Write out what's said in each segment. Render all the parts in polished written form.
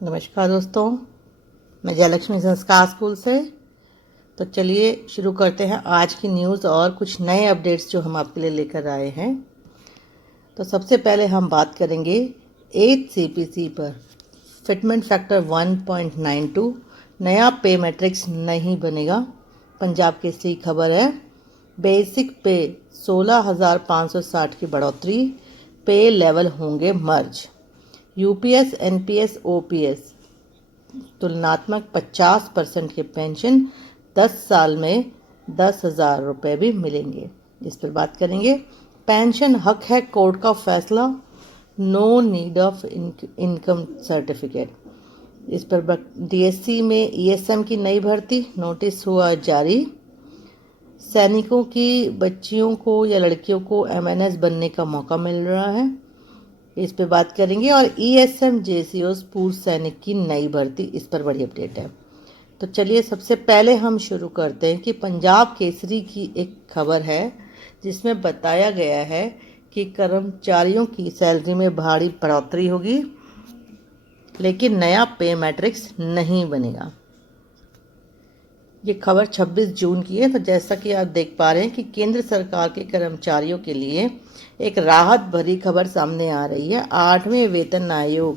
नमस्कार दोस्तों, मैं जयलक्ष्मी संस्कार स्कूल से। तो चलिए शुरू करते हैं आज की न्यूज़ और कुछ नए अपडेट्स जो हम आपके लिए लेकर आए हैं। तो सबसे पहले हम बात करेंगे 8th CPC पर। फिटमेंट फैक्टर 1.92 नया पे मैट्रिक्स नहीं बनेगा। पंजाब केसरी खबर है। बेसिक पे 16,560 की बढ़ोतरी, पे लेवल होंगे मर्ज। यूपीएस एनपीएस ओपीएस तुलनात्मक 50% के पेंशन 10 साल में 10,000 रुपये भी मिलेंगे। इस पर बात करेंगे। पेंशन हक है, कोर्ट का फैसला, no need of income certificate. इस पर डीएससी में ईएसएम की नई भर्ती, नोटिस हुआ जारी। सैनिकों की बच्चियों को या लड़कियों को एमएनएस बनने का मौका मिल रहा है, इस पे बात करेंगे। और ईएसएम जेसीओस पूर्व सैनिक की नई भर्ती, इस पर बड़ी अपडेट है। तो चलिए सबसे पहले हम शुरू करते हैं कि पंजाब केसरी की एक खबर है जिसमें बताया गया है कि कर्मचारियों की सैलरी में भारी बढ़ोतरी होगी, लेकिन नया पे मैट्रिक्स नहीं बनेगा। ये खबर 26 जून की है। तो जैसा कि आप देख पा रहे हैं कि केंद्र सरकार के कर्मचारियों के लिए एक राहत भरी खबर सामने आ रही है। 8वें वेतन आयोग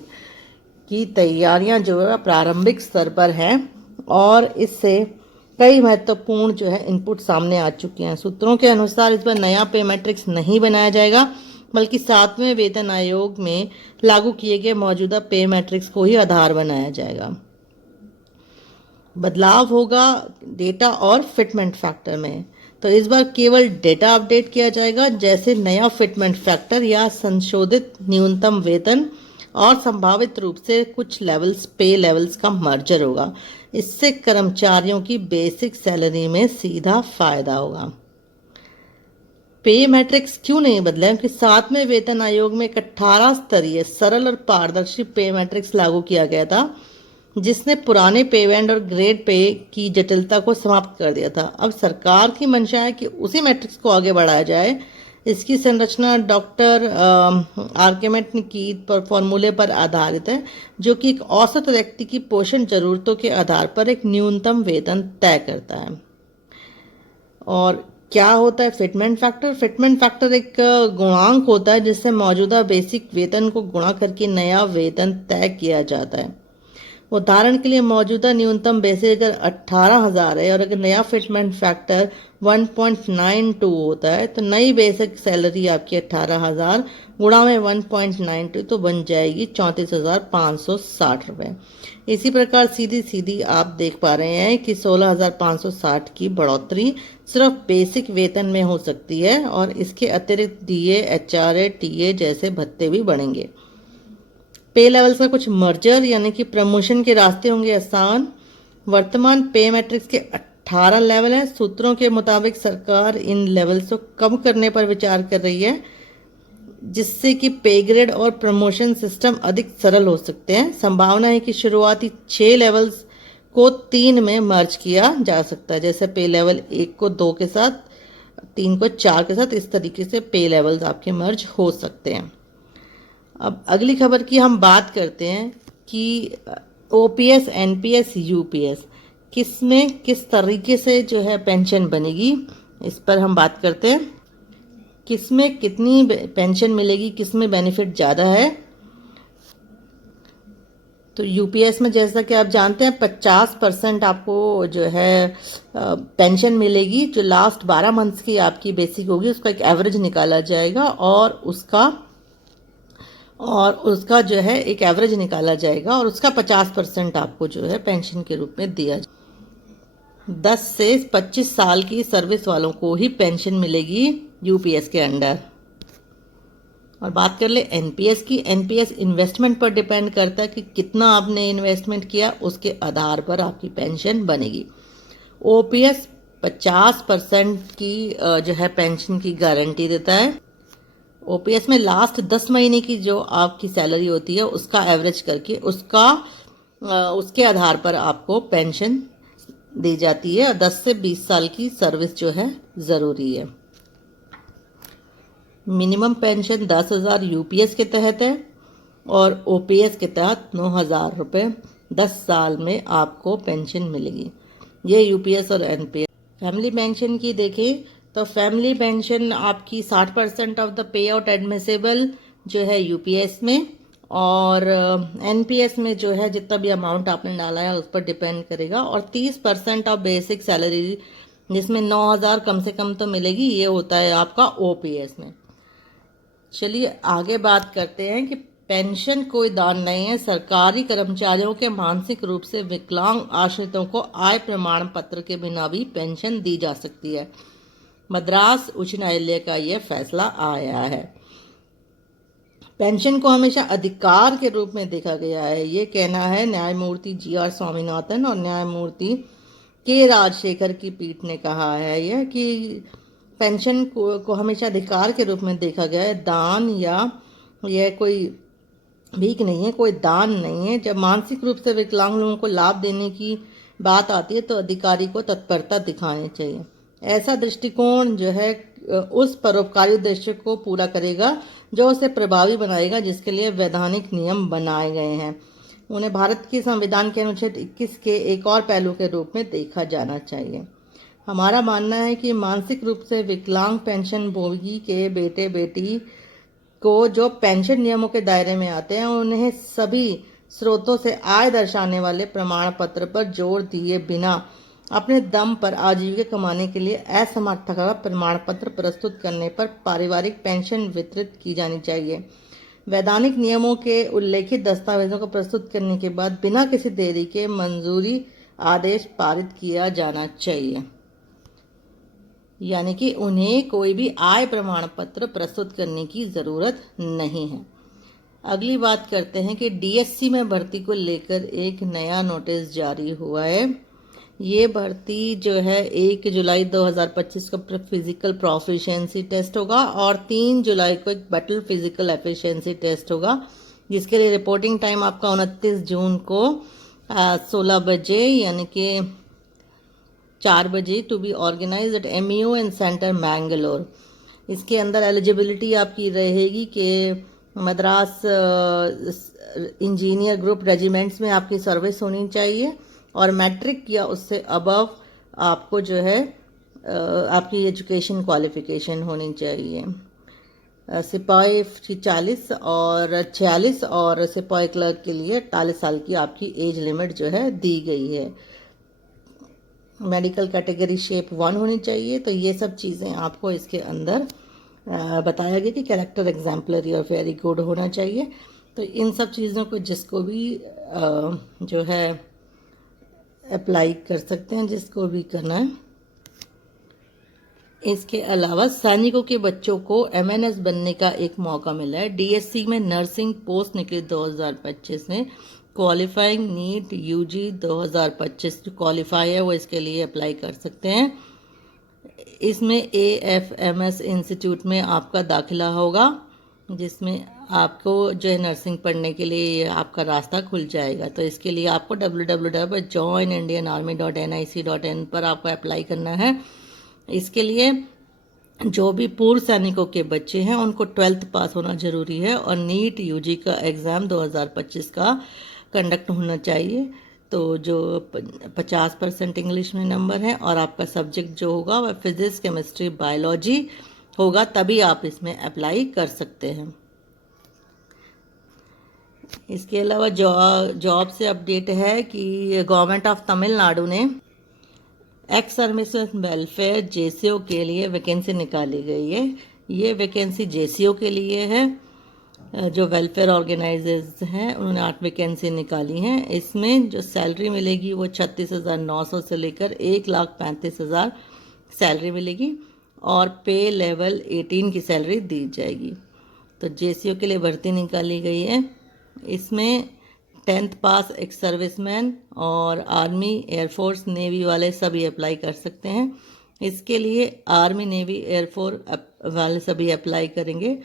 की तैयारियां जो है प्रारंभिक स्तर पर हैं और इससे कई महत्वपूर्ण जो है इनपुट सामने आ चुके हैं। सूत्रों के अनुसार इस बार नया पे मैट्रिक्स नहीं बनाया जाएगा, बल्कि 7वें वेतन आयोग में लागू किए गए मौजूदा पे मैट्रिक्स को ही आधार बनाया जाएगा। बदलाव होगा डेटा और फिटमेंट फैक्टर में। तो इस बार केवल डेटा अपडेट किया जाएगा, जैसे नया फिटमेंट फैक्टर या संशोधित न्यूनतम वेतन, और संभावित रूप से कुछ लेवल्स पे लेवल्स का मर्जर होगा। इससे कर्मचारियों की बेसिक सैलरी में सीधा फायदा होगा। पे मैट्रिक्स क्यों नहीं बदला? क्योंकि 7वें वेतन आयोग में एक 18 स्तरीय सरल और पारदर्शी पे मैट्रिक्स लागू किया गया था, जिसने पुराने पे बैंड और ग्रेड पे की जटिलता को समाप्त कर दिया था। अब सरकार की मंशा है कि उसी मैट्रिक्स को आगे बढ़ाया जाए। इसकी संरचना डॉक्टर आर्केमेट की फॉर्मूले पर आधारित है, जो कि एक औसत व्यक्ति की पोषण जरूरतों के आधार पर एक न्यूनतम वेतन तय करता है। और क्या होता है फिटमेंट फैक्टर? फिटमेंट फैक्टर एक गुणांक होता है जिससे मौजूदा बेसिक वेतन को गुणा करके नया वेतन तय किया जाता है। उदाहरण के लिए मौजूदा न्यूनतम बेसिक अगर 18,000 है और अगर नया फिटमेंट फैक्टर 1.92 होता है, तो नई बेसिक सैलरी आपकी 18,000 गुणा में 1.92 तो बन जाएगी 34,560 रुपये। इसी प्रकार सीधी सीधी आप देख पा रहे हैं कि 16,560 की बढ़ोतरी सिर्फ बेसिक वेतन में हो सकती है, और इसके अतिरिक्त डीए, एचआरए, टीए जैसे भत्ते भी बढ़ेंगे। पे लेवल्स का कुछ मर्जर यानी कि प्रमोशन के रास्ते होंगे आसान। वर्तमान पे मैट्रिक्स के 18 लेवल हैं। सूत्रों के मुताबिक सरकार इन लेवल्स को कम करने पर विचार कर रही है, जिससे कि पे ग्रेड और प्रमोशन सिस्टम अधिक सरल हो सकते हैं। संभावना है कि शुरुआती 6 लेवल्स को 3 में मर्ज किया जा सकता है, जैसे पे लेवल 1 को 2 के साथ, 3 को 4 के साथ। इस तरीके से पे लेवल्स आपके मर्ज हो सकते हैं। अब अगली खबर की हम बात करते हैं कि ओपीएस, एनपीएस, यूपीएस किस में किस तरीके से जो है पेंशन बनेगी, इस पर हम बात करते हैं। किस में कितनी पेंशन मिलेगी, किस में बेनिफिट ज़्यादा है। तो यूपीएस में जैसा कि आप जानते हैं 50% आपको जो है पेंशन मिलेगी। जो लास्ट 12 मंथ्स की आपकी बेसिक होगी उसका एक एवरेज निकाला जाएगा, और उसका जो है एक एवरेज निकाला जाएगा, और उसका 50% आपको जो है पेंशन के रूप में दिया जाएगा। 10 से 25 साल की सर्विस वालों को ही पेंशन मिलेगी यूपीएस के अंडर। और बात कर ले एनपीएस की। एनपीएस इन्वेस्टमेंट पर डिपेंड करता है कि कितना आपने इन्वेस्टमेंट किया, उसके आधार पर आपकी पेंशन बनेगी। ओपीएस 50% की जो है पेंशन की गारंटी देता है। ओपीएस में लास्ट 10 महीने की जो आपकी सैलरी होती है उसका एवरेज करके उसके आधार पर आपको पेंशन दी जाती है। 10 से 20 साल की सर्विस जो है ज़रूरी है। मिनिमम पेंशन 10,000 यूपीएस के तहत है, और ओपीएस के तहत 9,000 रुपये 10 साल में आपको पेंशन मिलेगी। ये यूपीएस और एनपीएस। फैमिली पेंशन की देखें तो फैमिली पेंशन आपकी 60% of the pay out admissible जो है यूपीएस में, और एनपीएस में जो है जितना भी अमाउंट आपने डाला है उस पर डिपेंड करेगा, और 30% ऑफ बेसिक सैलरी जिसमें 9,000 कम से कम तो मिलेगी, ये होता है आपका ओपीएस में। चलिए आगे बात करते हैं कि पेंशन कोई दान नहीं है। सरकारी कर्मचारियों के मानसिक रूप से विकलांग आश्रितों को आय प्रमाण पत्र के बिना भी पेंशन दी जा सकती है। मद्रास उच्च न्यायालय का यह फैसला आया है। पेंशन को हमेशा अधिकार के रूप में देखा गया है, ये कहना है न्यायमूर्ति GR स्वामीनाथन और न्यायमूर्ति के राजशेखर की पीठ ने कहा है यह कि पेंशन को हमेशा अधिकार के रूप में देखा गया है, दान या यह कोई भीख नहीं है, कोई दान नहीं है। जब मानसिक रूप से विकलांग लोगों को लाभ देने की बात आती है तो अधिकारी को तत्परता दिखानी चाहिए। ऐसा दृष्टिकोण जो है उस परोपकारी उद्देश्य को पूरा करेगा जो उसे प्रभावी बनाएगा, जिसके लिए वैधानिक नियम बनाए गए हैं। उन्हें भारत के संविधान के अनुच्छेद 21 के एक और पहलू के रूप में देखा जाना चाहिए। हमारा मानना है कि मानसिक रूप से विकलांग पेंशन भोगी के बेटे बेटी को जो पेंशन नियमों के दायरे में आते हैं उन्हें सभी स्रोतों से आय दर्शाने वाले प्रमाण पत्र पर जोर दिए बिना अपने दम पर आजीविका कमाने के लिए असमर्थता प्रमाण पत्र प्रस्तुत करने पर पारिवारिक पेंशन वितरित की जानी चाहिए। वैधानिक नियमों के उल्लेखित दस्तावेजों को प्रस्तुत करने के बाद बिना किसी देरी के मंजूरी आदेश पारित किया जाना चाहिए, यानी कि उन्हें कोई भी आय प्रमाण पत्र प्रस्तुत करने की ज़रूरत नहीं है। अगली बात करते हैं कि डीएससी में भर्ती को लेकर एक नया नोटिस जारी हुआ है। ये भर्ती जो है 1 जुलाई 2025 को फिजिकल प्रोफिशिएंसी टेस्ट होगा और 3 जुलाई को एक बैटल फिजिकल एफिशिएंसी टेस्ट होगा, जिसके लिए रिपोर्टिंग टाइम आपका 29 जून को 16 बजे यानी कि 4 बजे to be organise at MUN centre Mangalore. इसके अंदर एलिजिबिलिटी आपकी रहेगी कि मद्रास इंजीनियर ग्रुप रेजिमेंट्स में आपकी सर्विस होनी चाहिए और मैट्रिक या उससे अबव आपको जो है आपकी एजुकेशन क्वालिफिकेशन होनी चाहिए। सिपाही 40 और 46 और सिपाही क्लर्क के लिए 48 साल की आपकी एज लिमिट जो है दी गई है। मेडिकल कैटेगरी शेप 1 होनी चाहिए। तो ये सब चीज़ें आपको इसके अंदर बताया गया कि कैरेक्टर एग्जाम्पलरी और वेरी गुड होना चाहिए। तो इन सब चीज़ों को जिसको भी जो है अप्लाई कर सकते हैं, जिसको भी करना है। इसके अलावा सैनिकों के बच्चों को MNS बनने का एक मौका मिला है। DSC में नर्सिंग पोस्ट निकली 2025 में। क्वालिफाइंग नीट UG 2025 जो क्वालिफाई है वो इसके लिए अप्लाई कर सकते हैं। इसमें AFMS इंस्टीट्यूट में आपका दाखिला होगा, जिसमें आपको जो है नर्सिंग पढ़ने के लिए आपका रास्ता खुल जाएगा। तो इसके लिए आपको www.joinindianarmy.nic.in पर आपको अप्लाई करना है। इसके लिए जो भी पूर्व सैनिकों के बच्चे हैं उनको 12th पास होना ज़रूरी है और नीट UG का एग्ज़ाम 2025 का कंडक्ट होना चाहिए। तो जो 50% इंग्लिश में नंबर है और आपका सब्जेक्ट जो होगा वह फिजिक्स केमिस्ट्री बायोलॉजी होगा, तभी आप इसमें अप्लाई कर सकते हैं। इसके अलावा जॉब से अपडेट है कि गवर्नमेंट ऑफ तमिलनाडु ने एक्स सर्विसेज वेलफेयर JCO के लिए वैकेंसी निकाली गई है। ये वैकेंसी JCO के लिए है। जो वेलफेयर ऑर्गेनाइजर्स हैं उन्होंने 8 वैकेंसी निकाली हैं। इसमें जो सैलरी मिलेगी वो 36,900 से लेकर 1,35,000 सैलरी मिलेगी और पे लेवल 18 की सैलरी दी जाएगी। तो JCO के लिए भर्ती निकाली गई है। इसमें 10th पास एक्स सर्विसमैन और आर्मी, एयरफोर्स, नेवी वाले सभी अप्लाई कर सकते हैं। इसके लिए आर्मी, नेवी, एयरफोर्स वाले सभी अप्लाई करेंगे।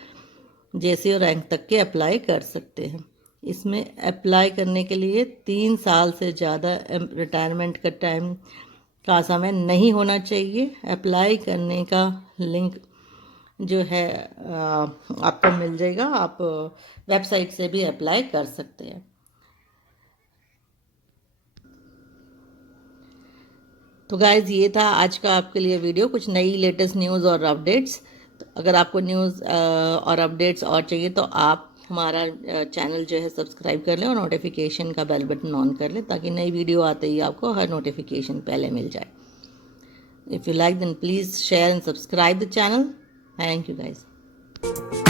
JCO रैंक तक के अप्लाई कर सकते हैं। इसमें अप्लाई करने के लिए 3 साल से ज़्यादा रिटायरमेंट का टाइम का समय नहीं होना चाहिए। अप्लाई करने का लिंक जो है आपको मिल जाएगा। आप वेबसाइट से भी अप्लाई कर सकते हैं। तो गाइज ये था आज का आपके लिए वीडियो, कुछ नई लेटेस्ट न्यूज़ और अपडेट्स। तो अगर आपको न्यूज़ और अपडेट्स और चाहिए तो आप हमारा चैनल जो है सब्सक्राइब कर लें और नोटिफिकेशन का बेल बटन ऑन कर लें, ताकि नई वीडियो आते ही आपको हर नोटिफिकेशन पहले मिल जाए। If you like then please share and subscribe the channel. Thank you guys.